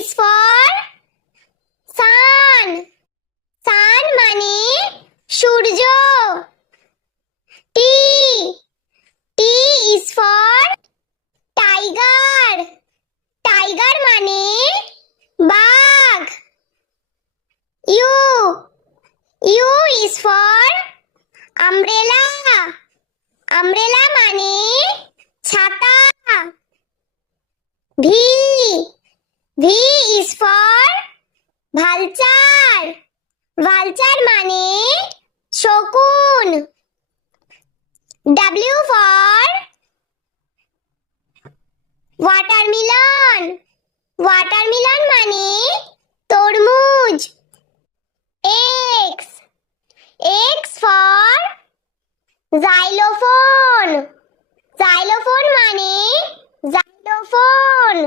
is for sun. Sun মানে সূর্য। T is for tiger. Tiger মানে বাঘ। U is for umbrella. Umbrella মানে ছাতা। V is for vulture. Vulture মানে শকুন। W for watermelon. Watermelon মানে তরমুজ। X for xylophone. Xylophone মানে xylophone।